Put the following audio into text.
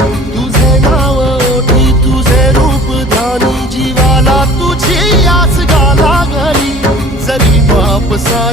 तुझे नाव ओठी तुझे रूप ध्यानी जीवाला तुझी आस गा लागली जरी बाप सा